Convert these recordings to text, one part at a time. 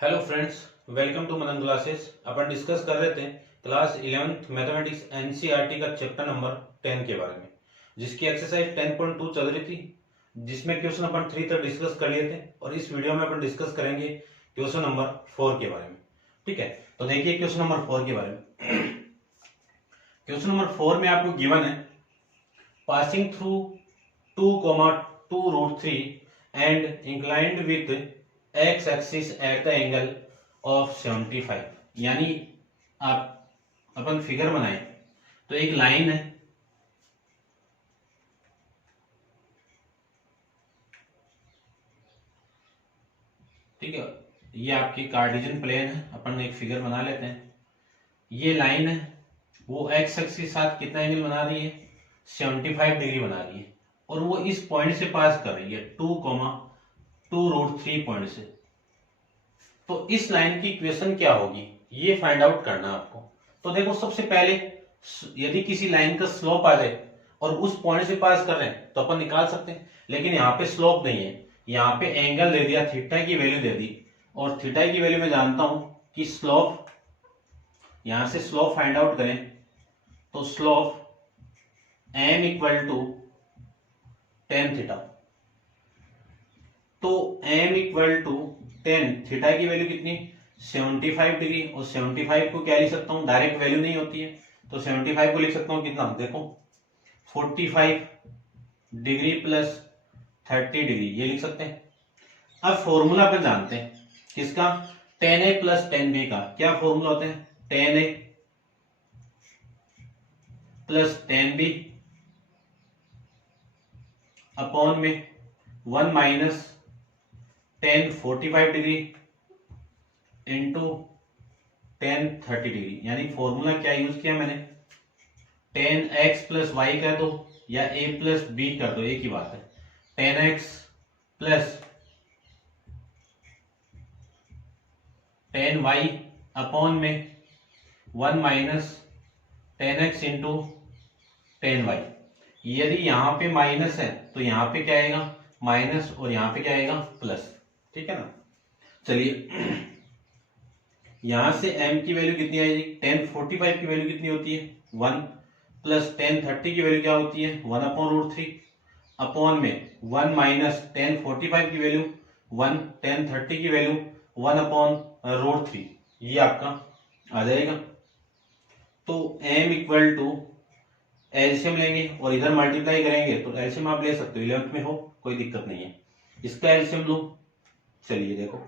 Hello friends, welcome to Manan classes. अपन discuss कर रहे थे क्लास 11th मैथमेटिक्स एनसीईआरटी का चैप्टर नंबर 10 के बारे में, जिसकी एक्सरसाइज 10.2 चल रही थी, जिसमें क्वेश्चन अपन 3 तक डिस्कस कर लिए थे। और इस वीडियो में अपन डिस्कस करेंगे क्वेश्चन नंबर 4 के बारे में। ठीक है, तो देखिए क्वेश्चन नंबर 4 के बारे में। क्वेश्चन नंबर 4 में आपको गिवन है passing through 2,2√3 and inclined with x axis at the angle of 75। यानी आप अपन फिगर बनाए तो एक लाइन है, ठीक है, ये आपकी कार्टेशियन प्लेन है। अपन एक फिगर बना लेते हैं। ये लाइन है, वो एक्स एक्सिस के साथ कितना एंगल बना रही है, 75 डिग्री बना रही है, और वो इस पॉइंट से पास कर रही है 2,2√3 पॉइंट से। तो इस लाइन की इक्वेशन क्या होगी, ये फाइंड आउट करना आपको। तो देखो, सबसे पहले यदि किसी लाइन का स्लोप आ जाए और उस पॉइंट से पास कर रहे हैं तो अपन निकाल सकते हैं, लेकिन यहाँ पे स्लोप नहीं है, यहाँ पे एंगल दे दिया, थीटा की वैल्यू दे दी, और थीटा की वैल्यू मैं जानता हूं कि स्लोप, यहां से स्लोप फाइंड आउट करें तो slope m equal to tan theta. तो m इक्वल टू 10, थीटा की वैल्यू कितनी, 75 डिग्री, और 75 को क्या लिख सकता हूं, डायरेक्ट वैल्यू नहीं होती है, तो 75 को लिख सकता हूं कितना, देखो 45 डिग्री प्लस 30 डिग्री, ये लिख सकते हैं। अब फॉर्मूला अपन जानते हैं किसका, tan a plus tan b का। क्या फॉर्मूला होते हैं, tan a plus tan b upon में 1 minus tan 45 degree into tan 30 degree. यानी फॉर्मूला क्या यूज किया मैंने, tan x प्लस वाई कर दो या a प्लस बी कर दो, एक ही बात है। tan x plus tan y upon में 1 minus tan x into tan y। यदि यहां पे माइनस है तो यहां पे क्या आएगा, माइनस, और यहां पे क्या आएगा, प्लस। ठीक है ना। चलिए, यहां से m की वैल्यू कितनी आएगी, tan 45 की वैल्यू कितनी होती है, 1, प्लस tan 30 की वैल्यू क्या होती है, 1/√3, अपॉन में 1 माइनस tan 45 की वैल्यू 1, tan 30 की वैल्यू 1/√3। ये आपका आ जाएगा। तो m इक्वल टू, एलसीएम लेंगे और इधर मल्टीप्लाई करेंगे, तो एलसीएम आप ले सकते हो, 11th में हो, कोई दिक्कत नहीं है। इसका एलसीएम लो। चलिए देखो,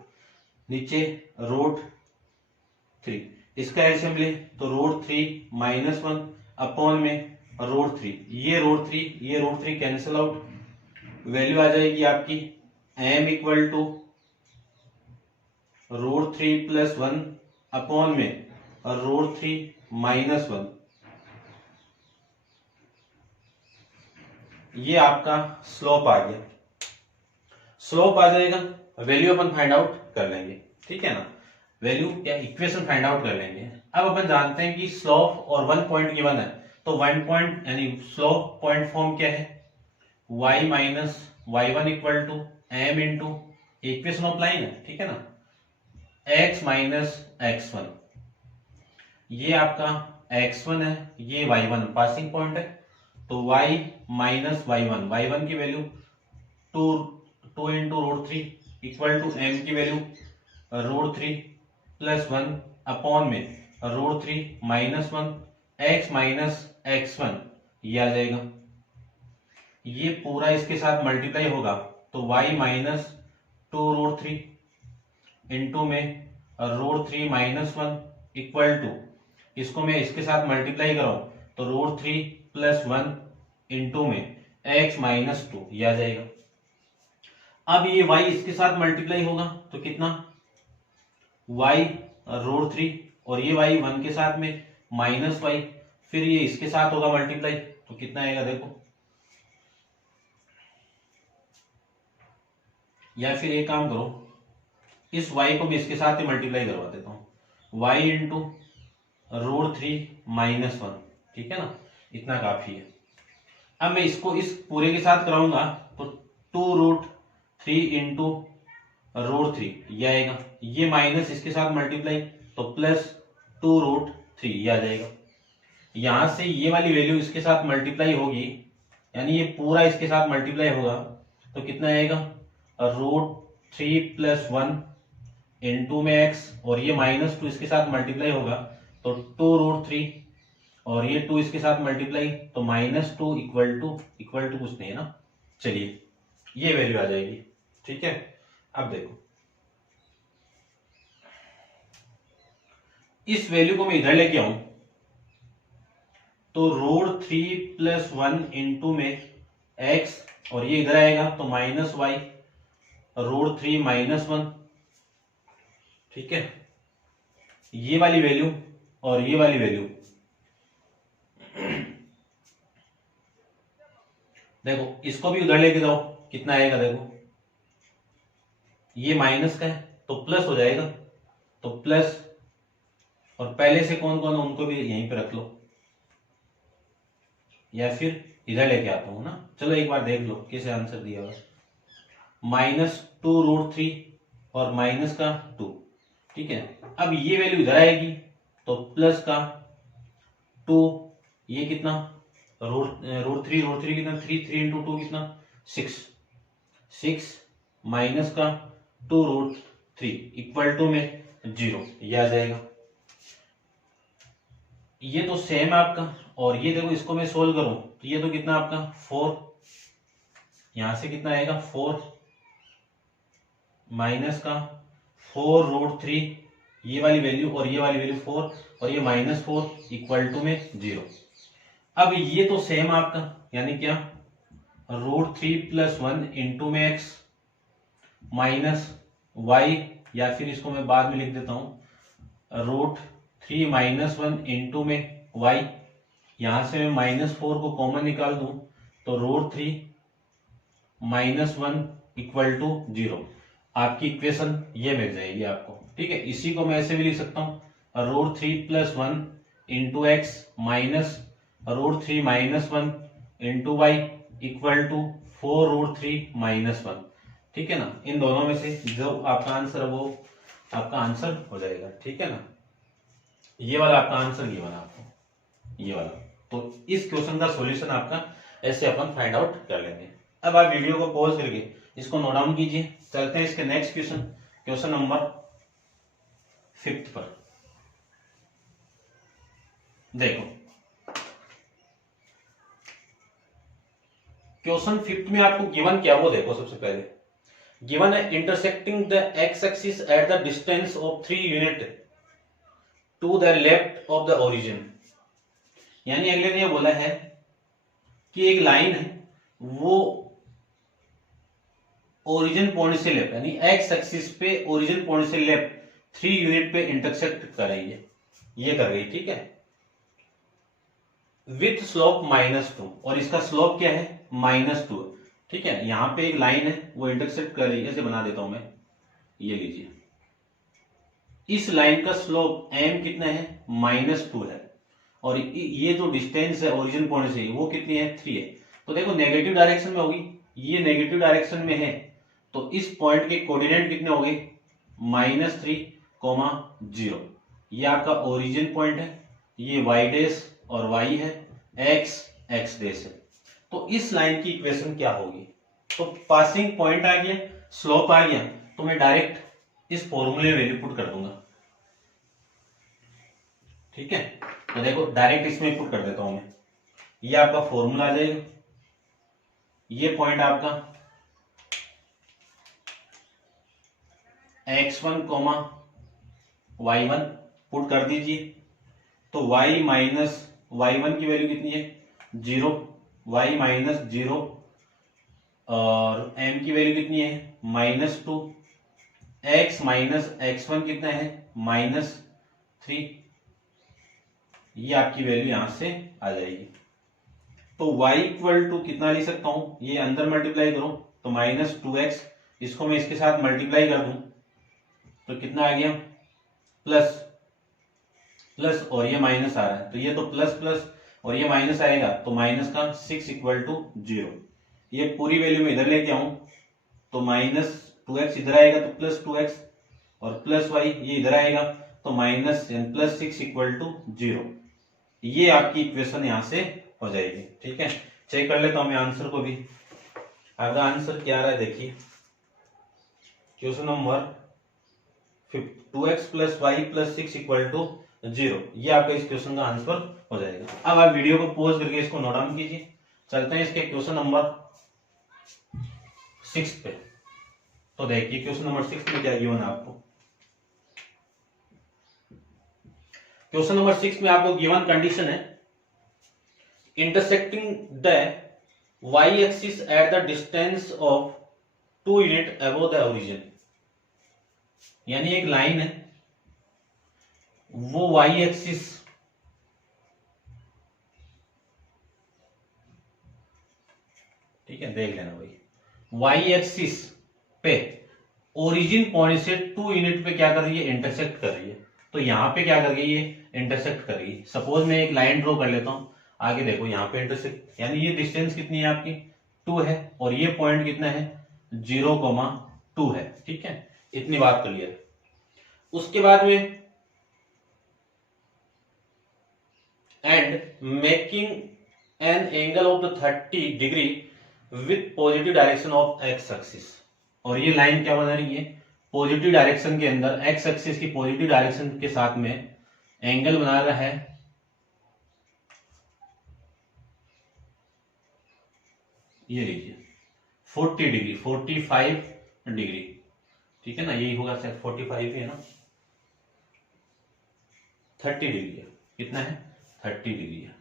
नीचे √3, इसका एलसीएम ले तो √3 माइनस 1 अपॉन में √3, ये √3 कैंसिल आउट, वैल्यू आ जाएगी आपकी m equal to √3 plus 1 upon में √3 माइनस 1। ये आपका स्लोप आ गया। स्लोप आ जाएगा, वैल्यू अपन फाइंड आउट कर लेंगे, ठीक है ना। वैल्यू क्या, इक्वेशन फाइंड आउट कर लेंगे। अब अपन जानते हैं कि स्लोप और 1 पॉइंट गिवन है, तो 1 पॉइंट यानी स्लोप पॉइंट फॉर्म क्या है, y minus y1 equal to m into, equation of line है, ठीक है ना, x माइनस x1। ये आपका x1 है, ये y1 पासिंग पॉइंट है, तो y माइनस y1 की value 2 into √3 equal to m की वैल्यू √3 प्लस 1 अपॉन में √3 माइनस 1, x माइनस x1, ये आ जाएगा। ये पूरा इसके साथ मल्टीप्लाई होगा तो y माइनस 2√3 इंटू में √3 माइनस 1 इक्वल टू, इसको मैं इसके साथ मल्टीप्लाई कराऊं तो √3 प्लस 1 इंटू में x माइनस 2, यह आ जाएगा। अब ये y इसके साथ मल्टीप्लाई होगा तो कितना, y √3, और ये y 1 के साथ में माइनस y, फिर ये इसके साथ होगा मल्टीप्लाई तो कितना आएगा देखो, या फिर एक काम करो, इस y को मैं इसके साथ ही मल्टीप्लाई करवा देता हूं, y इंटू √3 माइनस 1, ठीक है ना, इतना काफी है। अब मैं इसको इस पूरे के साथ कराऊंगा तो 2√3 इंटू √3, यह आएगा। ये माइनस इसके साथ मल्टीप्लाई तो प्लस 2√3 ये आ जाएगा। यहां से ये वाली वैल्यू इसके साथ मल्टीप्लाई होगी, यानी ये पूरा इसके साथ मल्टीप्लाई होगा तो कितना आएगा, √3 + 1 इंटू में x, और ये -2 इसके साथ मल्टीप्लाई होगा तो 2√3, और ये 2 इसके साथ मल्टीप्लाई तो -2 इक्वल टू कुछ नहीं है ना। चलिए ये वैल्यू आ जाएगी, ठीक है। अब देखो इस वैल्यू को मैं इधर लेके आऊं तो √3 + 1 इंटू में x, और ये इधर आएगा तो -y √3 - 1, ठीक है। ये वाली वैल्यू और ये वाली वैल्यू देखो, इसको भी उधर लेके जाओ कितना आएगा, देखो ये माइनस का है तो प्लस हो जाएगा, तो प्लस, और पहले से कौन कौन है उनको भी यहीं पे रख लो, या फिर इधर लेके आता हूं ना। चलो एक बार देख लो कैसे आंसर दिया हुआ, -2√3 और माइनस का 2, ठीक है। अब ये वैल्यू इधर आएगी तो प्लस का 2, ये कितना √3 कितना 3 × 2 कितना 6 माइनस का 2√3 इक्वल टू में 0, ये आ जाएगा। ये तो सेम है आपका, और ये देखो इसको मैं सोल्व करूं तो ये तो कितना आपका 4, यहां से कितना आएगा 4 माइनस का 4√3, ये वाली वैल्यू और ये वाली वैल्यू 4, और ये -4 इक्वल टू में 0। अब ये तो सेम आपका, यानी क्या √3 + 1 इंटू में x माइनस y, या फिर इसको मैं बाद में लिख देता हूं √3 - 1 इंटू में y, यहां से मैं -4 को कॉमन निकाल दूं तो √3 - 1 इक्वल टू 0, आपकी इक्वेशन ये मिल जाएगी आपको, ठीक है। इसी को मैं ऐसे भी लिख सकता हूँ √3 + 1 into x minus √3 - 1 into y equal to 4√3 - 1, ठीक है ना। इन दोनों में से जो आपका आंसर है वो आपका आंसर हो जाएगा, ठीक है ना। ये वाला आपका आंसर ये बना आपको, ये वाला। तो इस क्वेश्चन का सॉल्यूशन आपका ऐसे अपन फाइंड आउट कर लेंगे। अब आप वीडियो को पॉज करके इसको नोट डाउन कीजिए। चलते हैं इसके नेक्स्ट क्वेश्चन नंबर 5 पर। देखो क्वेश्चन 5 में आपको गिवन क्या, वो देखो। सबसे पहले गिवन है intersecting the x axis at the distance of 3 unit to the left of the origin. यानी अगले ने ये बोला है कि एक लाइन है वो ओरिजिन पॉइंट से लेफ्ट, यानी एक्स एक्सिस पे ओरिजिन पॉइंट से लेफ्ट 3 यूनिट पे इंटरसेक्ट कर रही है, ये कर रही है, ठीक है, विथ स्लोप -2, और इसका स्लोप क्या है -2, ठीक है। यहां पे एक लाइन है वो इंटरसेक्ट कर रही है, ऐसे बना देता हूं मैं, ये लीजिए। इस लाइन का स्लोप m कितना है -2 है, और ये जो डिस्टेंस है ओरिजिन पॉइंट से वो कितनी है 3 है। तो देखो नेगेटिव डायरेक्शन में होगी, ये नेगेटिव डायरेक्शन में है, तो इस पॉइंट के कोऑर्डिनेट कितने हो गए -3, 0। ये आपका ओरिजिन पॉइंट है, ये y डैश और y है, x डैश है। तो इस लाइन की इक्वेशन क्या होगी, तो पासिंग पॉइंट आ गया, स्लोप आ गया, तो मैं डायरेक्ट इस फॉर्मूले में वैल्यू पुट कर दूंगा, ठीक है। तो देखो डायरेक्ट इसमें पुट कर देता हूं मैं, ये आपका फॉर्मूला आ जाएगा, ये पॉइंट आपका x1, y1 पुट कर दीजिए। तो y माइनस y1 की वैल्यू कितनी है 0, y -0, और m की वैल्यू कितनी है -2, x माइनस x1 कितना है -3, ये आपकी वैल्यू यहां से आ जाएगी। तो y इक्वल टू कितना लिख सकता हूं, ये अंदर मल्टीप्लाई करो तो -2x, इसको मैं इसके साथ मल्टीप्लाई कर दूं तो कितना आ गया प्लस प्लस, और ये माइनस आ रहा है तो ये तो प्लस प्लस और ये माइनस आएगा तो माइनस का 6 इक्वल टू 0। ये पूरी वैल्यू में इधर लेके आऊं तो -2x इधर आएगा तो +2x, और प्लस वाई ये इधर आएगा तो माइनस प्लस 6 इक्वल टू 0। ये आपकी इक्वेशन यहां से हो जाएगी। ठीक है, चेक कर लेता हूं मैं आंसर को भी। आपका आंसर क्या रहा है देखिए, question number 2x plus y plus 6 equal to 0। ये आपका इस क्वेश्चन का आंसर हो जाएगा। अब आप वीडियो को पॉज करके इसको नोट डाउन कीजिए। चलते हैं इसके क्वेश्चन नंबर 6 पे। तो देखिए क्वेश्चन नंबर 6 में क्या गिवन है आपको। क्वेश्चन नंबर 6 में आपको गिवन कंडीशन है, intersecting the y axis at the distance of 2 unit above the origin. यानी एक लाइन है, वो वाई एक्सिस ठीक है देख लेना भाई, वाई एक्सिस पे ओरिजिन पॉइंट से 2 यूनिट पे क्या कर रही है, इंटरसेक्ट कर रही है। तो यहां पे क्या कर रही है, इंटरसेक्ट कर रही है। सपोज मैं एक लाइन ड्रॉ कर लेता हूं, आगे देखो यहां पे इंटरसेक्ट, यानी ये डिस्टेंस कितनी है आपकी 2 है और ये पॉइंट कितना है 0,2 है। ठीक है, इतनी बात क्लियर है। उसके बाद में and making an angle of the 30 degree with positive direction of x axis. और ये लाइन क्या बना रही है, पॉजिटिव डायरेक्शन के अंदर एक्स एक्सिस की पॉजिटिव डायरेक्शन के साथ में एंगल बना रहा है ये लीजिए 40 डिग्री 45 डिग्री। ठीक है ना, यही होगा शायद 45 है ना, 30 डिग्री है। कितना है 30 डिग्री है।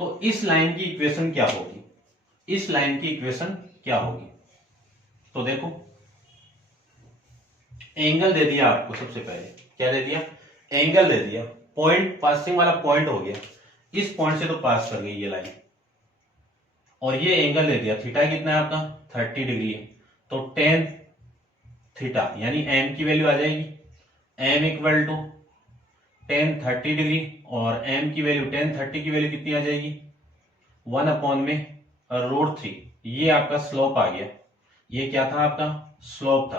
तो इस लाइन की इक्वेशन क्या होगी, इस लाइन की इक्वेशन क्या होगी। तो देखो एंगल दे दिया आपको, सबसे पहले क्या दे दिया, एंगल दे दिया। पॉइंट पासिंग वाला पॉइंट हो गया, इस पॉइंट से तो पास कर गई ये लाइन, और ये एंगल दे दिया थीटा कितना है आपका 30 डिग्री है। तो टेन थीटा यानी एम की वैल्यू आ जाएगी, m equal to tan 30 degree, और एम की वैल्यू टेन 30 की वैल्यू कितनी आ जाएगी 1/√3। ये आपका स्लोप आ गया। ये क्या था आपका स्लोप था।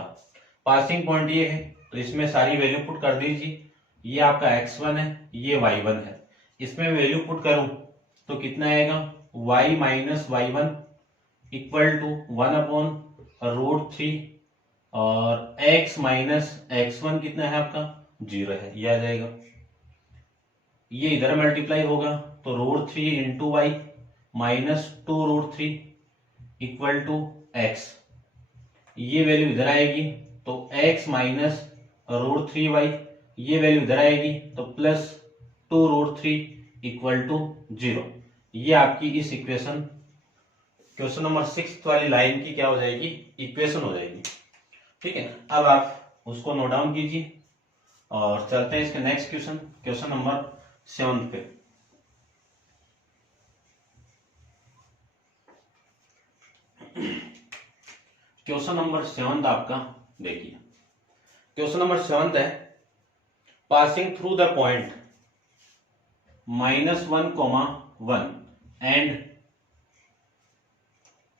पासिंग पॉइंट ये है, तो इसमें सारी वैल्यू पुट कर दीजिए। ये आपका x1 है, ये y1 है। इसमें वैल्यू पुट करूं तो कितना आएगा y minus y1 equal to 1/√3, और x माइनस x1 कितना है आपका 0 है, ये आ जाएगा। ये इधर मल्टीप्लाई होगा तो √3 into y minus 2√3 equal to x. ये वैल्यू इधर आएगी तो x माइनस √3y, ये वैल्यू इधर आएगी तो प्लस 2√3 इक्वल टू 0। ये आपकी इस इक्वेशन क्वेश्चन नंबर 6 वाली लाइन की क्या हो जाएगी, इक्वेशन हो जाएगी। ठीक है, अब आप उसको नोट डाउन कीजिए और चलते हैं इसके नेक्स्ट क्वेश्चन, क्वेश्चन नंबर 7 पे। क्वेश्चन नंबर 7 आपका देखिए, क्वेश्चन नंबर 7 है passing through the point -1,1 and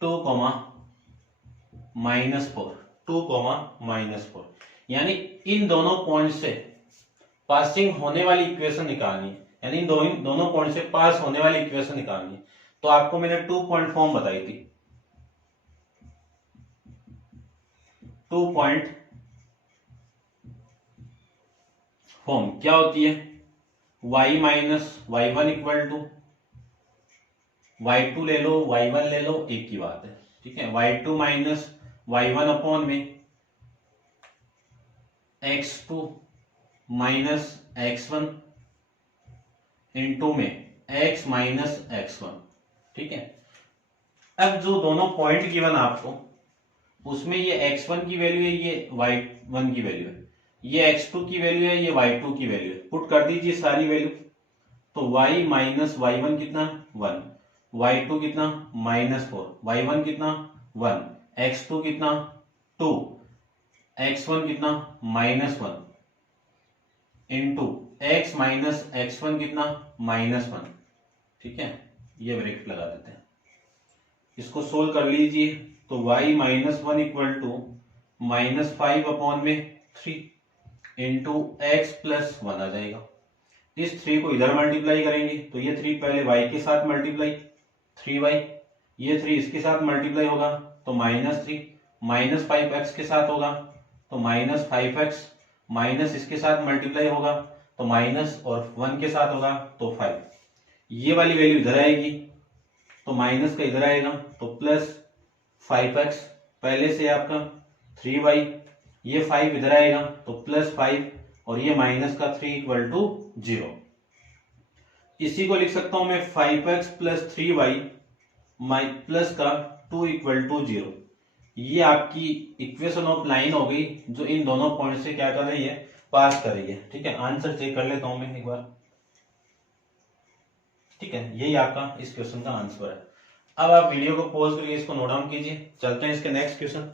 2,-4 यानी इन दोनों पॉइंट से पासिंग होने वाली इक्वेशन निकालनी है, यानी इन दोनों पॉइंट से पास होने वाली इक्वेशन निकालनी है। तो आपको मैंने 2 पॉइंट फॉर्म बताई थी, 2 पॉइंट फॉर्म क्या होती है, y minus y1 equal to y2 ले लो y1 ले लो, एक ही बात है। ठीक है, y2 माइनस y1 अपॉन में x2 माइनस x1 इंटू में x माइनस x1। ठीक है, अब जो दोनों पॉइंट गिवन आपको, उसमें ये x1 की वैल्यू है, ये y1 की वैल्यू है, ये x2 की वैल्यू है, ये y2 की वैल्यू है। पुट कर दीजिए सारी वैल्यू, तो y माइनस y1 कितना 1, y2 कितना -4, y1 कितना 1, x2 कितना 2, x1 कितना -1 इंटू x माइनस x1 कितना -1। ठीक है, ये ब्रैकेट लगा देते हैं, इसको सोल्व कर लीजिए। तो y -1 equal to -5/3 into x plus 1 आ जाएगा। इस 3 को इधर मल्टीप्लाई करेंगे तो ये 3 पहले y के साथ मल्टीप्लाई 3y, ये 3 इसके साथ मल्टीप्लाई होगा तो -3, -5x के साथ होगा तो -5x, माइनस इसके साथ मल्टीप्लाई होगा तो माइनस और 1 के साथ होगा तो 5। ये वाली वैल्यू इधर आएगी तो माइनस का इधर आएगा तो प्लस 5x, पहले से आपका 3y, ये 5 इधर आएगा तो प्लस 5 और ये माइनस का 3 इक्वल टू 0। इसी को लिख सकता हूं मैं 5x प्लस 3y प्लस का 2 इक्वल टू 0। ये आपकी इक्वेशन ऑफ लाइन हो गई जो इन दोनों पॉइंट से क्या कर रही है, पास कर रही है। ठीक है, आंसर चेक कर लेता हूं मैं एक बार। ठीक है, यही आपका इस क्वेश्चन का आंसर है। अब आप वीडियो को पॉज करके इसको नोट डाउन कीजिए। चलते हैं इसके नेक्स्ट क्वेश्चन।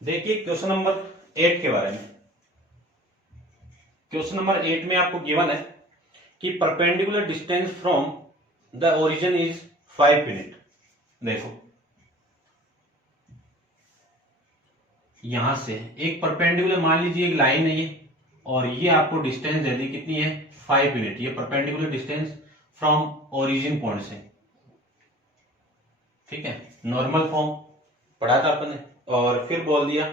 देखिए क्वेश्चन नंबर 8 के बारे में। क्वेश्चन नंबर 8 में आपको गिवन है कि perpendicular distance from the origin is 5 unit. देखो यहां से एक परपेंडिकुलर, मान लीजिए एक लाइन है ये, और ये आपको डिस्टेंस दे दी कितनी है, 5 यूनिट। ये perpendicular distance from origin point से। ठीक है, नॉर्मल फॉर्म पढ़ा था अपन ने, और फिर बोल दिया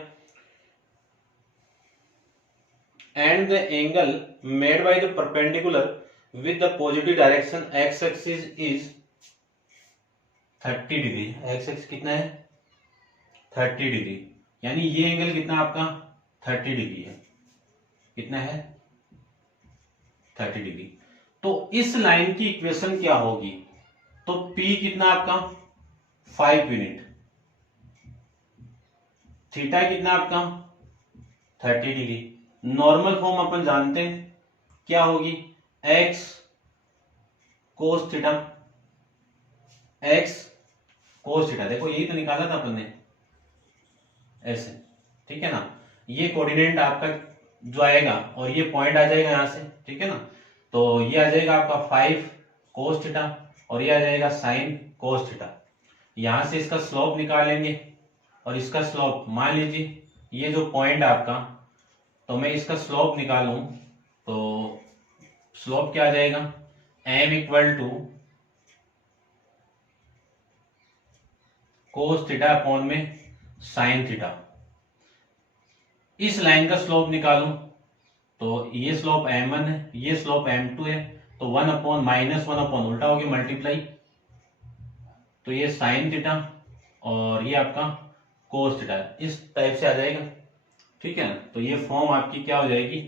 and the angle made by the perpendicular with the positive direction x axis is 30 degree. X axis कितना है, 30 डिग्री, यानी ये एंगल कितना आपका 30 डिग्री है। कितना है, 30 डिग्री। तो इस लाइन की इक्वेशन क्या होगी, तो P कितना आपका 5 यूनिट, थीटा कितना आपका 30 डिग्री। नॉर्मल फॉर्म अपन जानते हैं क्या होगी, x cos theta, x cos theta. देखो यही तो निकाला था अपन ने ऐसे। ठीक है ना, ये कोऑर्डिनेट आपका जो आएगा और ये पॉइंट आ जाएगा यहां से। ठीक है ना, तो ये आ जाएगा आपका 5 कोस थीटा और ये आ जाएगा साइन कोस थीटा। यहां से इसका स्लोप निकालेंगे और इसका स्लोप, मान लीजिए ये जो पॉइंट आपका, तो मैं इसका स्लोप निकालूं तो स्लोप क्या आ जाएगा, m equal to cos theta upon में साइन थीटा। इस लाइन का स्लोप निकालूं तो ये स्लोप m1 है, ये स्लोप m2 है, तो 1 अपॉन -1 अपॉन उल्टा हो गया मल्टीप्लाई, तो ये साइन थीटा और ये आपका कोस थीटा, इस टाइप से आ जाएगा। ठीक है, तो ये फॉर्म आपकी क्या हो जाएगी।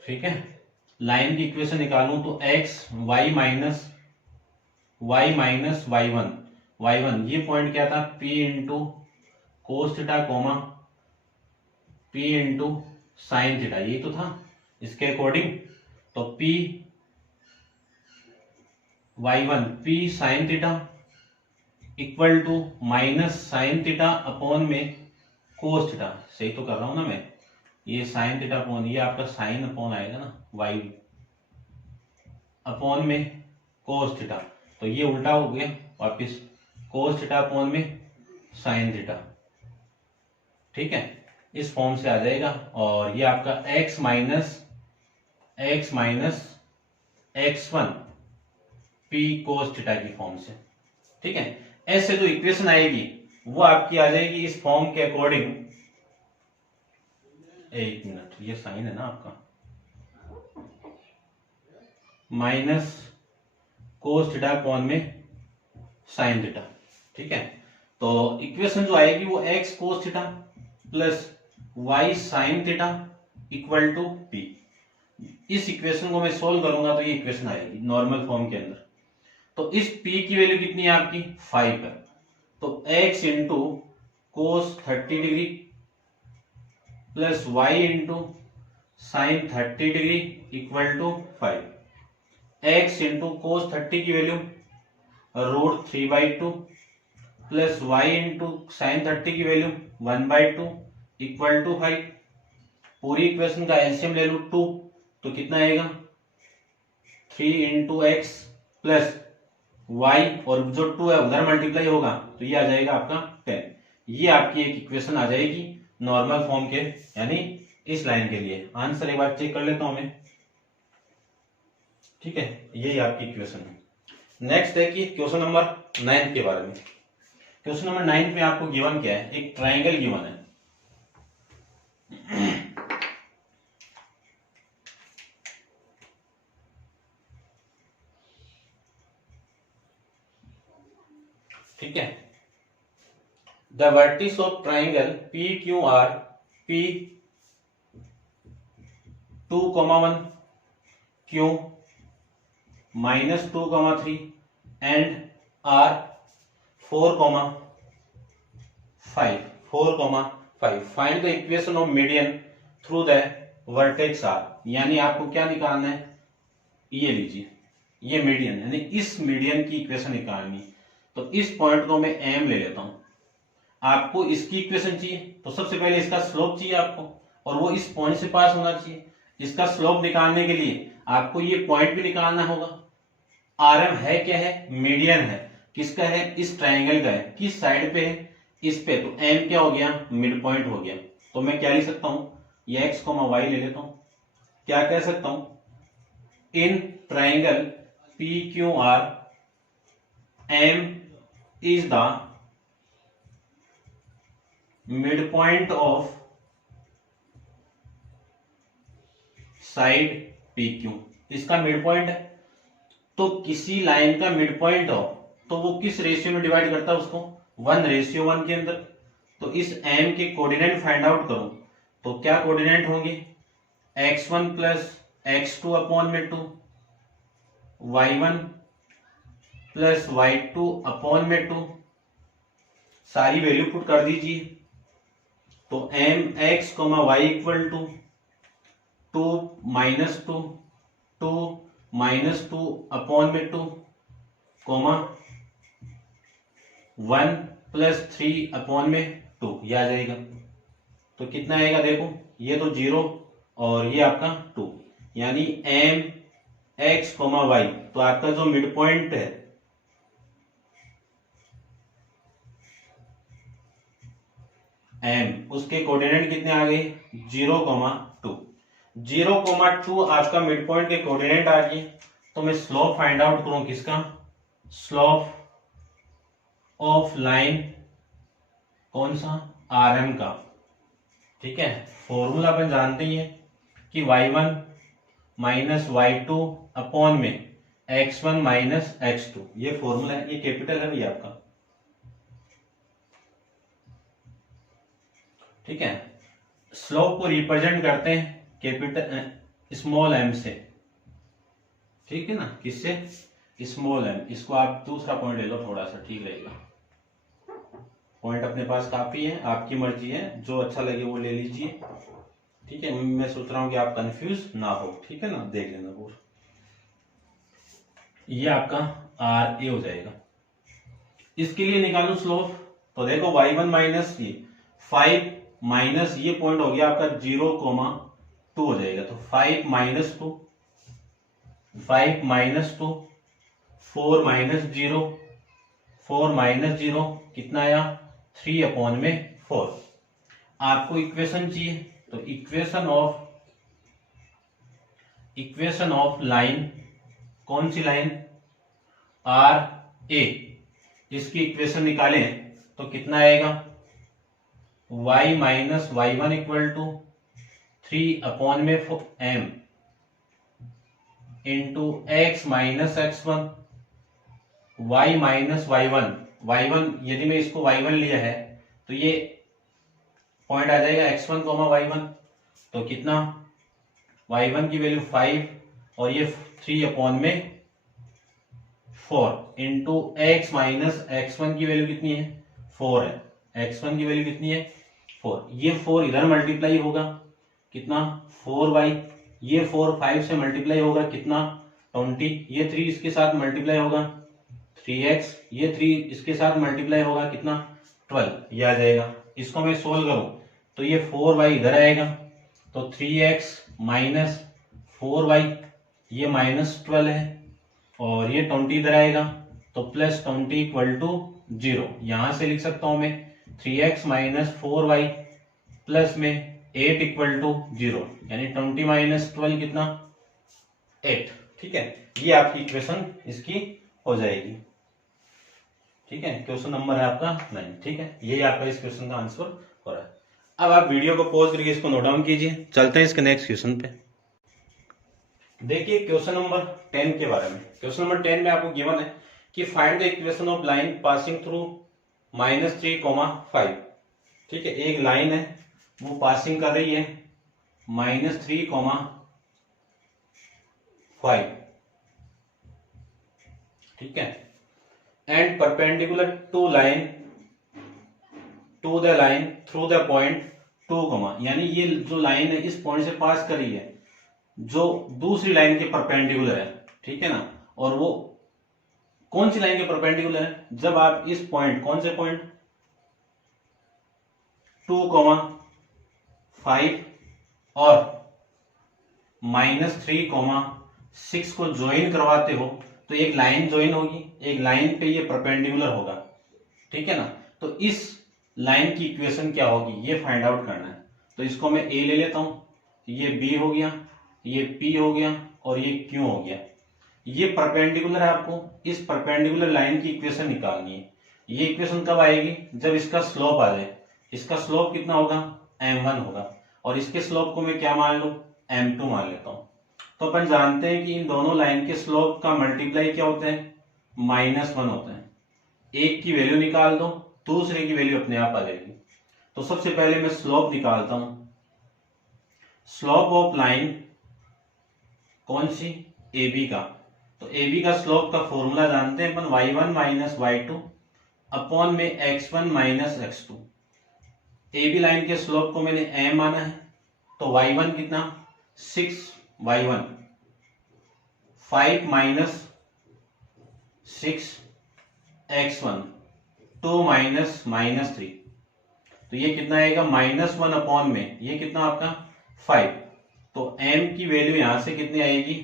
ठीक है, लाइन की इक्वेशन निकालूं तो x y माइनस y1 ये पॉइंट क्या था, p into cos theta comma p into sine theta, यही तो था इसके अकॉर्डिंग। तो p y1 p sine theta equal to minus sine theta upon में कोस थीटा। सही तो कर रहा हूं ना मैं, ये साइन थीटा अपॉन, ये आपका साइन अपॉन आएगा ना y अपॉन में कोस थीटा, तो ये उल्टा हो गया वापिस, कोस थीटा अपॉन में साइन थीटा। ठीक है, इस फॉर्म से आ जाएगा। और ये आपका x minus x1 p cos theta की फॉर्म से। ठीक है, ऐसे जो इक्वेशन आएगी वो आपकी आ जाएगी इस फॉर्म के अकॉर्डिंग। एक मिनट, ये साइन है ना आपका, माइनस कोस थीटा अपॉन में साइन थीटा। ठीक है, तो इक्वेशन जो आएगी वो x cos theta plus y sine theta equal to p। इस इक्वेशन को मैं सोल्व करूंगा तो ये इक्वेशन आएगी नॉर्मल फॉर्म के अंदर। तो इस p की वैल्यू कितनी है आपकी 5 है, तो x into cos 30 degree plus y into sine 30 degree equal to 5। x into cos 30 की value √3/2 plus y into sine 30 की वैल्यू 1/2 इक्वल टू 5। पूरी इक्वेशन का एलसीएम ले लो 2, तो कितना आएगा 3 इंटू एक्स प्लस y, और जो 2 है उधर मल्टीप्लाई होगा तो ये आ जाएगा आपका 10। ये आपकी एक इक्वेशन आ जाएगी नॉर्मल फॉर्म के, यानी इस लाइन के लिए। आंसर एक बार चेक कर लेता हूं मैं, ठीक है, यही आपकी इक्वेशन है। नेक्स्ट है कि क्वेश्चन नंबर 9 के बारे में। क्वेश्चन नंबर 9 पे आपको गिवन क्या है, एक ट्राइंगल गिवन है। ठीक है, the vertices of triangle P Q R P 2,1 Q -2,3 and R 4,5 find the equation of median through the vertex R. यानी आपको क्या निकालना है, ये लीजिए, ये मीडियन, यानी इस मीडियन की इक्वेशन निकालनी। तो इस पॉइंट को मैं एम ले लेता हूं, आपको इसकी इक्वेशन चाहिए तो सबसे पहले इसका स्लोप चाहिए आपको, और वो इस पॉइंट से पास होना चाहिए। इसका स्लोप निकालने के लिए आपको ये पॉइंट भी निकालना होगा। आरएम है क्या है, मीडियन है, किसका है, इस ट्राइंगल का है, किस साइड पे है, इस पे। तो एम क्या हो गया, मिड पॉइंट हो गया। तो मैं क्या लिख सकता हूं, ये एक्स वाई ले लेता हूं। क्या कह सकता हूं, in triangle P Q R M is the mid point of side P Q. इसका मिड पॉइंट है, तो किसी लाइन का मिड पॉइंट हो तो वो किस रेशियो में डिवाइड करता है उसको, 1:1 के अंदर। तो इस m के कोऑर्डिनेट फाइंड आउट करूं तो क्या कोऑर्डिनेट होंगे, x1 प्लस x2 अपॉन में 2, y1 प्लस y2 अपॉन में 2। सारी वैल्यू पुट कर दीजिए। तो mx, y equal to 2 -2, 2 -2 upon में 2, 1 प्लस 3 अपॉन में 2, ये आ जाएगा। तो कितना आएगा, देखो ये तो 0 और ये आपका 2, यानी एम एक्स वाई। तो आपका जो मिड पॉइंट है एम, उसके कोऑर्डिनेट कितने आ गए, 0,2। 0,2 आपका मिड पॉइंट के कोऑर्डिनेट आ गए। तो मैं स्लोप फाइंड आउट करूं किसका, स्लोप ऑफ लाइन, कौन सा, आरएम का। ठीक है, फॉर्मूला अपन जानते ही है कि y1 माइनस y2 अपॉन में x1 माइनस x2, ये फॉर्मूला है, ये कैपिटल है भैया आपका। ठीक है, स्लोप को रिप्रेजेंट करते हैं कैपिटल स्मॉल m से। ठीक है ना, किससे, स्मॉल m। इसको आप दूसरा पॉइंट ले लो, थोड़ा सा ठीक रहेगा। पॉइंट अपने पास काफी है, आपकी मर्जी है, जो अच्छा लगे वो ले लीजिए। ठीक है, मैं सोच रहा हूं कि आप कंफ्यूज ना हो। ठीक है ना, देख लेना पूरा। ये आपका आर ए हो जाएगा। इसके लिए निकालो स्लोप। तो देखो y1 माइनस ये 5 माइनस ये पॉइंट हो गया आपका 0,2 हो जाएगा। तो 5 माइनस 2, 5 माइनस 2, 4 माइनस 0, 4 माइनस 0 कितना आया, 3 अपॉन में 4। आपको इक्वेशन चाहिए, तो इक्वेशन ऑफ लाइन, कौन सी लाइन, आर ए। इसकी इक्वेशन निकालें तो कितना आएगा, y minus y1 equal to 3 upon में m into x minus x1, y minus y1, यदि मैं इसको y1 लिया है तो ये पॉइंट आ जाएगा x1 y1। तो कितना, y1 की वैल्यू 5 और ये 3 अपॉन में 4 इंटू x माइनस x1 की वैल्यू कितनी है, 4 है। x1 की वैल्यू कितनी है, 4। ये 4 इधर मल्टीप्लाई होगा, कितना, 4y। ये 4 5 से मल्टीप्लाई होगा, कितना, 20। ये 3 इसके साथ मल्टीप्लाई होगा, 3x। ये 3 इसके साथ मल्टीप्लाई होगा, कितना, 12। ये आ जाएगा। इसको मैं सोल्व करूं तो ये 4y इधर आएगा, तो 3x माइनस 4y, ये माइनस 12 है, और ये 20 इधर आएगा, तो प्लस 20 इक्वल टू 0। यहां से लिख सकता हूं मैं 3x माइनस 4y प्लस में 8 इक्वल टू 0, यानी 20 माइनस 12 कितना 8। ठीक है, ये आपकी इक्वेशन इसकी हो जाएगी। ठीक है, क्वेश्चन नंबर है आपका 9। ठीक है, यही आपका इस क्वेश्चन का आंसर हो रहा है। अब आप वीडियो को पॉज करके इसको नोट डाउन कीजिए। चलते हैं इसके नेक्स्ट क्वेश्चन पे। देखिए क्वेश्चन नंबर 10 के बारे में। क्वेश्चन नंबर 10 में आपको गिवन है कि find the equation of line passing through -3, 5। ठीक है, एक लाइन है वो पासिंग कर रही है -3, 5। ठीक है, and perpendicular to line to the line through the point 2, यानी ये जो लाइन है इस पॉइंट से पास कर रही है जो दूसरी लाइन के परपेंडिकुलर है। ठीक है ना, और वो कौन सी लाइन के परपेंडिकुलर है, जब आप इस पॉइंट, कौन से पॉइंट 2, 5 और -3, 6 को ज्वाइन करवाते हो तो एक लाइन ज्वाइन होगी, एक लाइन पे ये परपेंडिकुलर होगा। ठीक है ना, तो इस लाइन की इक्वेशन क्या होगी ये फाइंड आउट करना है। तो इसको मैं ए ले लेता हूं, ये बी हो गया, ये पी हो गया और ये क्यू हो गया। ये परपेंडिकुलर है, आपको इस परपेंडिकुलर लाइन की इक्वेशन निकालनी है। ये इक्वेशन कब आएगी, जब इसका स्लोप आ जाए। इसका स्लोप कितना होगा, m1 होगा, और इसके स्लोप को मैं क्या मान लूं, m2 मान लेता हूं। तो अपन जानते हैं कि इन दोनों लाइन के स्लोप का मल्टीप्लाई क्या होते हैं, -1 होते हैं। एक की वैल्यू निकाल दो, दूसरे की वैल्यू अपने आप आ जाएगी। तो सबसे पहले मैं स्लोप निकालता हूं। स्लोप ऑफ लाइन कौन सी, ए बी का। तो ए बी का स्लोप का फॉर्मूला जानते हैं अपन, y1 माइनस y2 अपॉन में x1 minus x2। A B line के स्लोप को मैंने m माना है, तो y1 कितना 6y1, 5 माइनस 6x1, 2 माइनस -3। तो ये कितना आएगा -1 अपॉन में ये कितना आपका 5। तो m की वैल्यू यहां से कितनी आएगी,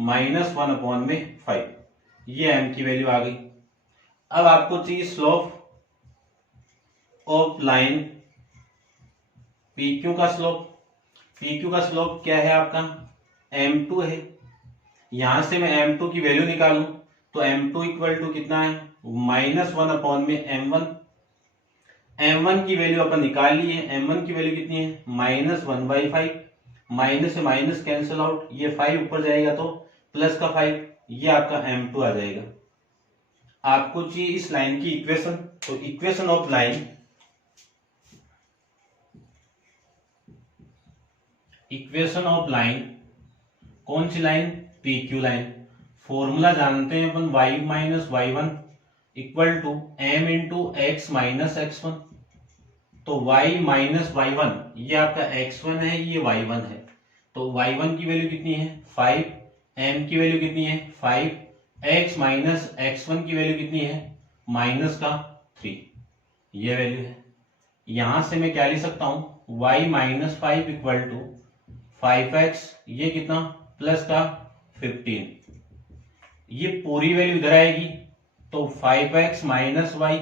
-1 अपॉन में 5। ये m की वैल्यू आ गई। अब आपको चाहिए स्लोप ऑफ लाइन PQ का स्लोप। PQ का स्लोप क्या है आपका, m2 है। यहां से मैं m2 की वैल्यू निकालूं तो m2 इक्वल टू कितना है, -1 अपॉन में m1। m1 की वैल्यू अपन निकाल ली है, m1 की वैल्यू कितनी है, -1/5। माइनस से माइनस कैंसिल आउट, ये 5 ऊपर जाएगा तो प्लस का 5, ये आपका m2 आ जाएगा। आपको चाहिए इस लाइन की इक्वेशन, तो equation of line, equation of line कौन सी लाइन, PQ लाइन। फॉर्मूला जानते हैं अपन, y minus y1 equal to m into x minus x1। तो y माइनस y1 ये आपका x1 है, ये y1 है। तो y1 की वैल्यू कितनी है 5, m की वैल्यू कितनी है 5, x माइनस x1 की वैल्यू कितनी है -3, ये वैल्यू है। यहां से मैं क्या लिख सकता हूं, y minus 5 equal to 5x, ये कितना प्लस का 15। ये पूरी वैल्यू इधर आएगी तो 5x माइनस y,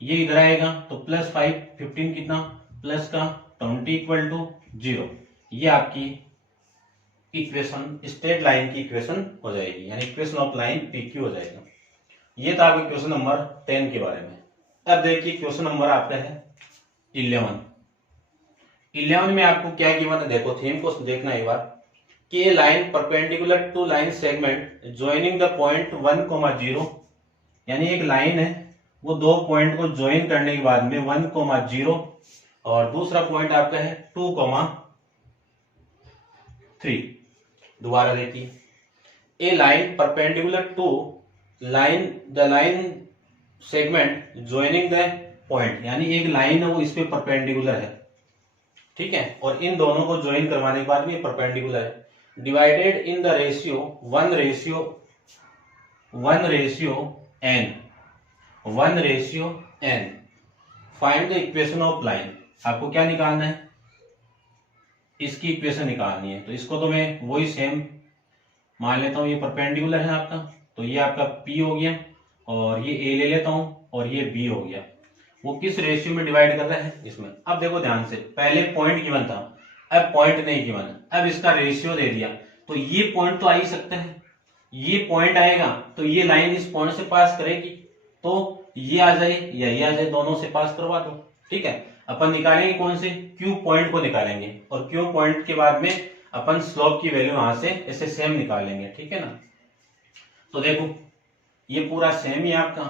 ये इधर आएगा तो +5, 15 कितना प्लस का 20 इक्वल टू 0। ये आपकी इक्वेशन, स्ट्रेट लाइन की इक्वेशन हो जाएगी, यानी इक्वेशन ऑफ लाइन PQ हो जाएगा। ये था आपका क्वेश्चन नंबर 10 के बारे में। अब देखिए क्वेश्चन नंबर आपका है 11। 11 में आपको क्या गिवन है, देखो थीम को देखना एक बार, कि ये line perpendicular to line segment joining the point 1, 0, यानी एक लाइन है वो दो पॉइंट को ज्वाइन करने के बाद में 1, 0 और दूसरा पॉइंट आपका है 2, 3। दोबारा देखिए, a line perpendicular to line the line segment joining the point, यानी एक लाइन है वो इस पे परपेंडिकुलर है। ठीक है, और इन दोनों को ज्वाइन करवाने के बाद में परपेंडिकुलर है। Divided in the ratio 1:n। Find the equation of line. आपको क्या निकालना है, इसकी इक्वेशन निकालनी है। तो इसको तो मैं वही सेम मान लेता हूं, ये परपेंडिकुलर है आपका, तो ये आपका P हो गया और ये A ले लेता हूं और ये B हो गया। वो किस रेशियो में डिवाइड कर रहा है, इसमें। अब देखो ध्यान से, पहले पॉइंट गिवन था, अब पॉइंट नहीं गिवन है, अब इसका रेशियो दे दिया, तो ये पॉइंट तो आ ही सकते हैं, ये पॉइंट आएगा तो ये लाइन इस पॉइंट से पास करेगी, तो ये आ जाए या ये आ जाए, दोनों से पास करवा दो। ठीक है, अपन निकालेंगे कौन से, क्यू पॉइंट को निकालेंगे, और क्यू पॉइंट के बाद में अपन स्लोप की वैल्यू वहां से ऐसे सेम निकालेंगे। ठीक है ना, तो देखो ये पूरा सेम ही आपका,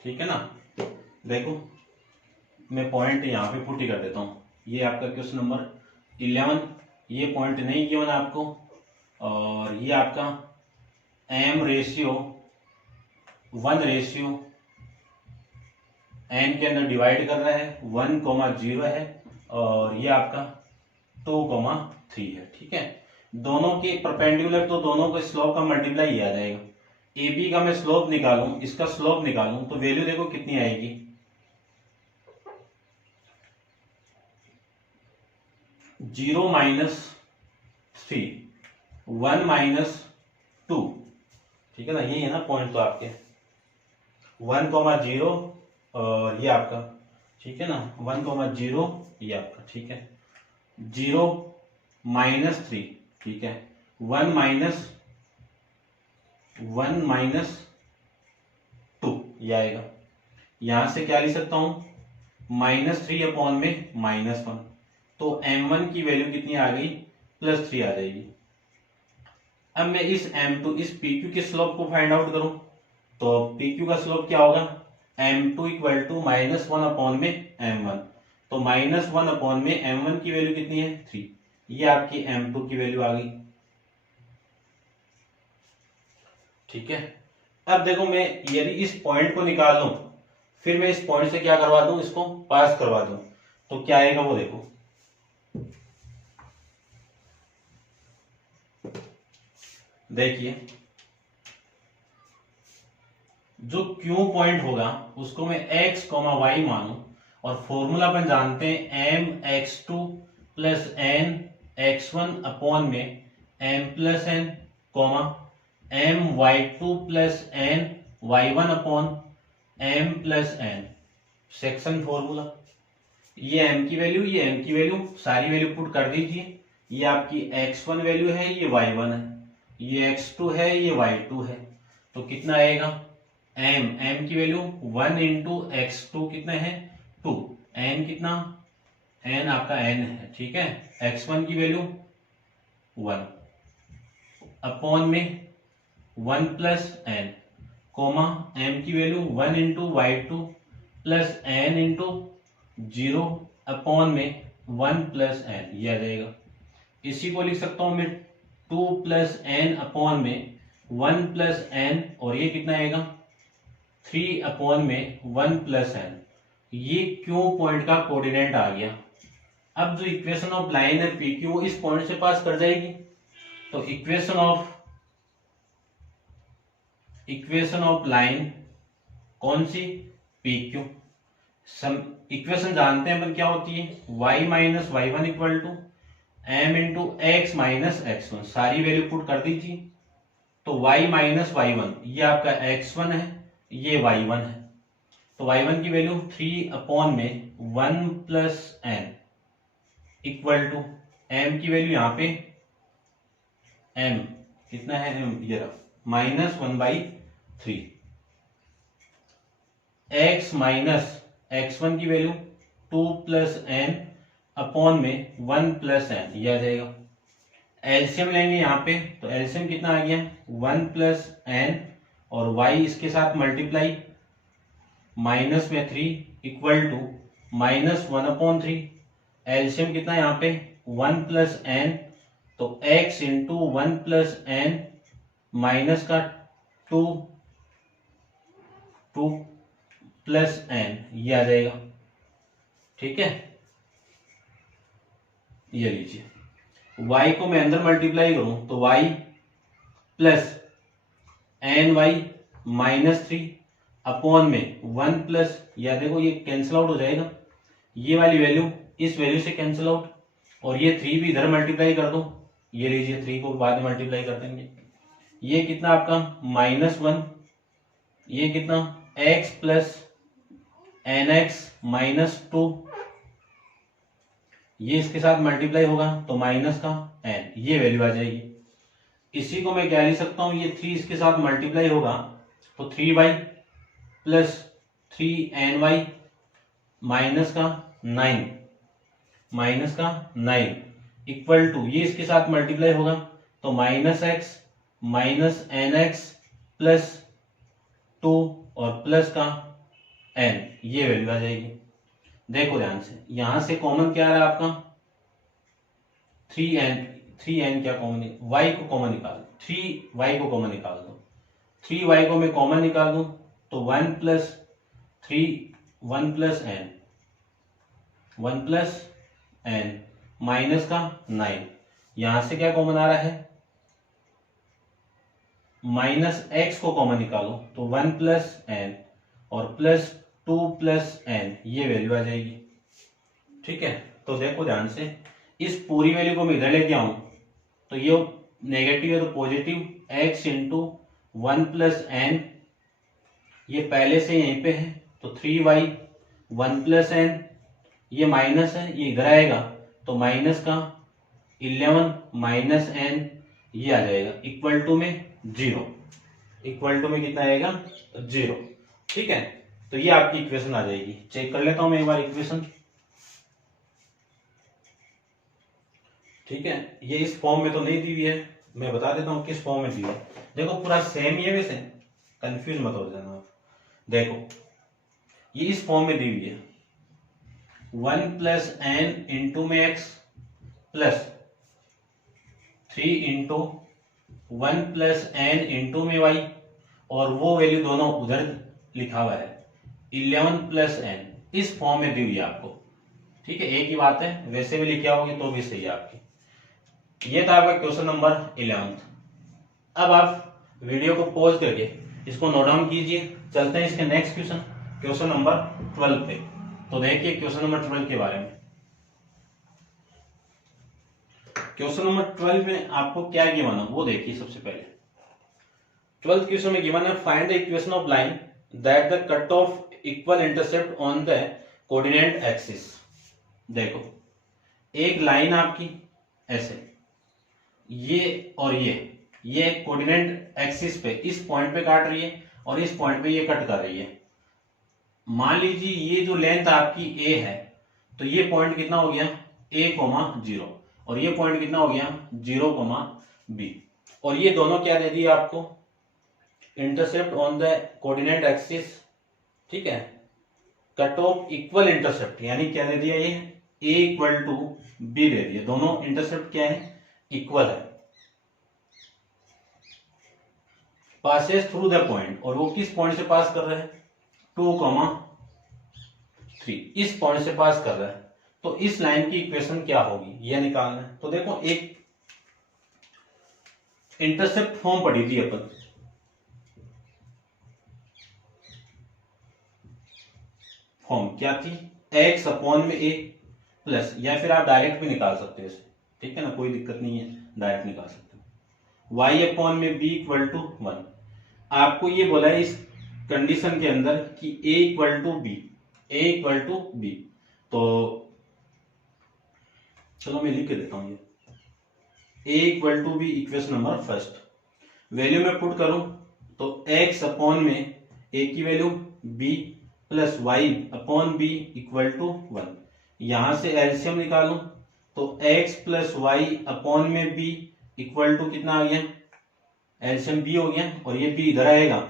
ठीक है ना। देखो मैं पॉइंट यहाँ पे पुट ही कर देता हूँ, ये आपका क्वेश्चन नंबर 11, ये पॉइंट नहीं गिवन आपको, और ये आपका m रेशियो 1 n के अंदर डिवाइड कर रहा है, 1,0 है, और ये आपका 2,3 है। ठीक है, दोनों के परपेंडिकुलर, तो दोनों के स्लोप का मल्टीप्लाई ही आ जाएगा। ए बी का मैं स्लोप निकालूं, इसका स्लोप निकालूं, तो वैल्यू देखो कितनी आएगी, 0 - 3, 1 - 2। ठीक है ना, ये है ना पॉइंट, तो आपके 1,0 और ये आपका, ठीक है ना, 1,0 ये आपका, ठीक है, 0 - 3, ठीक है, 1 - 2 ये आएगा। यहां से क्या लिख सकता हूं, -3 अपॉन में -1, तो m1 की वैल्यू कितनी आ गई, +3 आ जाएगी। अब मैं इस m2, इस pq के स्लोप को फाइंड आउट करूं, तो pq का स्लोप क्या होगा, m2 = -1 अपॉन में m1, तो -1 अपॉन में m1 की वैल्यू कितनी है, 3, ये आपकी m2 की वैल्यू आ गई। ठीक है, अब देखो मैं यदि इस पॉइंट को निकाल लूं, फिर मैं इस पॉइंट से क्या करवा दूं, इसको पास करवा दूं, तो क्या आएगा वो देखो, देखिए जो Q पॉइंट होगा उसको मैं x, y मानूं, और फॉर्मूला अपन जानते हैं mx2 + nx1 अपॉन में m + n, my2 + ny1 upon m + n, section formula. ये m की वैल्यू, ये m की वैल्यू, सारी वैल्यू पुट कर दीजिए, ये आपकी x1 वैल्यू है, ये y1 है, ये x2 है, ये y2 है, तो कितना आएगा, m की वैल्यू 1 × x2 कितना है, 2, n कितना, n आपका n है, ठीक है, x1 की वैल्यू 1 अपॉन में 1 + n, m की वैल्यू 1 × y2 + n × 0 अपॉन में 1 + n, ये आ जाएगा। इसी को लिख सकता हूं मैं 2 + n अपॉन में 1 + n, और ये कितना आएगा, 3 अपॉन में 1 + n, ये Q पॉइंट का कोऑर्डिनेट आ गया। अब जो इक्वेशन ऑफ लाइन है PQ, वो इस पॉइंट से पास कर जाएगी, तो इक्वेशन ऑफ लाइन कौन सी, PQ। इक्वेशन जानते हैं अपन क्या होती है, y - y1 = m × x - x1, सारी वैल्यू पुट कर दीजिए, तो y - y1 ये आपका x1 है, ये y1 है, तो y1 की वैल्यू 3 अपॉन में 1 + n इक्वल टू m की वैल्यू यहाँ पे m कितना है, m ये रहा, -1/3, x - x1 की वैल्यू 2 + n अपॉन में 1 + n, ये आ जाएगा। एलसीएम लेंगे यहाँ पे, तो एलसीएम कितना आ गया, 1 + n, और y इसके साथ मल्टीप्लाई, माइनस में 3 इक्वल टू -1/3, एलसीएम कितना यहाँ पे 1 + n, तो x × 1 + n माइनस का 2 + n, ये आ जाएगा। ठीक है, ये लीजिए, y को मैं अंदर मल्टीप्लाई करूं, तो y + ny - 3 अपॉन में 1 +, या देखो ये कैंसिल आउट हो जाएगा, ये वाली वैल्यू इस वैल्यू से कैंसिल आउट, और ये 3 भी इधर मल्टीप्लाई कर दो, ये लीजिए 3 को बाद में मल्टीप्लाई कर देंगे, ये कितना आपका -1, ये कितना x plus n x minus 2, ये इसके साथ मल्टीप्लाई होगा तो माइनस का एन, ये वैल्यू आ जाएगी। इसी को मैं क्या लिख सकता हूं, ये 3 इसके साथ मल्टीप्लाई होगा तो 3y प्लस 3ny माइनस का 9, इक्वल टू, ये इसके साथ मल्टीप्लाई होगा तो minus x minus n x plus 2 और प्लस का n, ये वैल्यू आ जाएगी। देखो ध्यान से, यहां से कॉमन क्या आ रहा है आपका 3n क्या कॉमन, y को कॉमन निकाल, 3y को कॉमन निकाल दो, 3y को मैं कॉमन निकाल दूं तो 1 प्लस n माइनस का 9, यहां से क्या कॉमन आ रहा है माइनस एक्स को कॉमन निकालो तो 1 प्लस n और प्लस 2 प्लस n, ये वैल्यू आ जाएगी। ठीक है, तो देखो ध्यान से, इस पूरी वैल्यू को मैं इधर लेके आऊं तो ये नेगेटिव है तो positive, x into 1 plus n, ये पहले से यहीं पे है तो 3y 1 प्लस n, ये माइनस है, ये इधर आएगा तो माइनस का 11 माइनस n, ये आ जाएगा इक्वल टू में 0, इक्वल टू में कितना आएगा 0। ठीक है, तो ये आपकी इक्वेशन आ जाएगी। चेक कर लेता हूं मैं एक बार इक्वेशन। ठीक है, ये इस फॉर्म में तो नहीं दी हुई है, मैं बता देता हूं किस फॉर्म में दी है। देखो पूरा सेम ही है, वैसे कंफ्यूज मत हो जाना आप। देखो ये इस फॉर्म में दी हुई है 1 प्लस एन इंटू में x plus 3 into 1 plus n into में वाई, और वो वैल्यू दोनों उधर लिखा हुआ है 11 प्लस एन, इस फॉर्म में दी हुई है आपको। ठीक है, एक ही बात है, वैसे भी लिखा होगी तो भी सही है आपकी। ये था आपका क्वेश्चन नंबर 11। अब आप वीडियो को पॉज करके इसको नोट डाउन कीजिए, चलते हैं इसके नेक्स्ट क्वेश्चन, क्वेश्चन नंबर 12 पे। तो देखिए क्वेश्चन नंबर 12 के बारे में। क्वेश्चन नंबर 12 में आपको क्या गिवन है वो देखिए। सबसे पहले 12th क्वेश्चन में गिवन है, find the equation of line that the cut off equal intercept on the coordinate axis. देखो एक लाइन आपकी ऐसे, ये और ये कोऑर्डिनेट एक्सिस पे इस पॉइंट पे काट रही है और इस पॉइंट पे ये कट कर रही है। मान लीजिए ये जो लेंथ आपकी a है तो ये पॉइंट कितना हो गया a,0 और ये पॉइंट कितना हो गया 0,b, और ये दोनों क्या दे दिए आपको intercept on the coordinate axis. ठीक है, कट ऑफ इक्वल इंटरसेप्ट, यानी क्या दे दिया ये a इक्वल टू b दे दिया, दोनों इंटरसेप्ट क्या है इक्वल है। पासेस थ्रू द पॉइंट, और वो किस पॉइंट से पास कर रहे हैं 2,3, इस पॉइंट से पास कर रहा है। तो इस लाइन की इक्वेशन क्या होगी ये निकालना है। तो देखो एक इंटरसेप्ट फॉर्म पढ़ी थी अपन, फॉर्म क्या थी x अपॉन में a प्लस, या फिर आप डायरेक्ट भी निकाल सकते हो इसे। ठीक है ना, कोई दिक्कत नहीं है, डायरेक्ट निकाल सकते हो। y अपॉन में b इक्वल टू 1। आपको ये बोला है इस कंडीशन के अंदर कि a इक्वल टू b, तो चलो मैं लिख के देता हूं ये a equal to b, equation number first. Value में पुट करूं तो x अपॉन में a की value b plus y upon b equal to 1। यहां से एलसीएम निकालूं तो x प्लस y अपॉन में b इक्वल टू कितना आ गया, एलसीएम b हो गया, और ये b इधर आएगा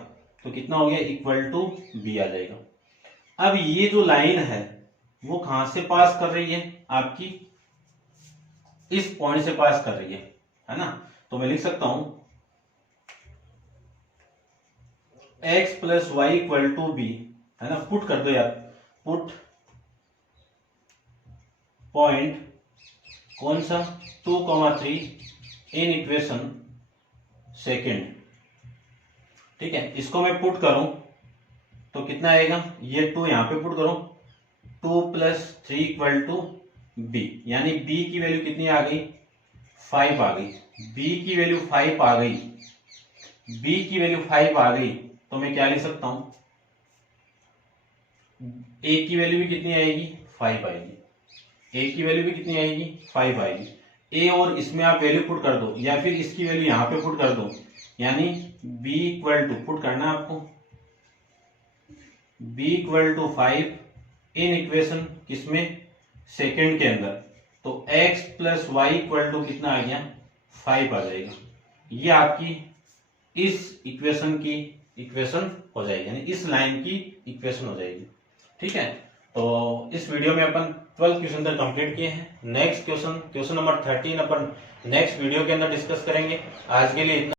तो कितना हो गया इक्वल टू b आ जाएगा। अब ये जो लाइन है वो कहां से पास कर रही है आपकी, इस पॉइंट से पास कर रही है ना। तो मैं लिख सकता हूं x plus y equal to b, है ना, पुट कर दो यार, पुट पॉइंट कौन सा 2,3 इन इक्वेशन सेकेंड। ठीक है, इसको मैं पुट करूं तो कितना आएगा, ये 2 यहां पे पुट करूं 2 प्लस 3 इक्वल टू b, यानी b की वैल्यू कितनी आ गई 5 आ गई, b की वैल्यू 5 आ गई, b की वैल्यू 5 आ गई। तो मैं क्या लिख सकता हूं ए की वैल्यू भी कितनी आएगी, 5 आएगी। ए की वैल्यू भी कितनी आएगी, 5 आएगी। ए और इसमें आप वैल्यू पुट कर दो या फिर इसकी वैल्यू यहां पे पुट कर दो, यानी b इक्वल टू पुट करना है आपको, b equal to 5 in equation किसमें, सेकंड के अंदर। तो x plus y equal to कितना आ गया, 5 आ जाएगा। ये आपकी इस इक्वेशन की इक्वेशन हो जाएगी, यानी इस लाइन की इक्वेशन हो जाएगी। ठीक है, तो इस वीडियो में अपन 12 क्वेश्चन तक कंप्लीट किए हैं। नेक्स्ट क्वेश्चन नंबर 13 अपन नेक्स्ट वीडियो के अंदर डिस्कस करेंगे। आज के लिए इतना।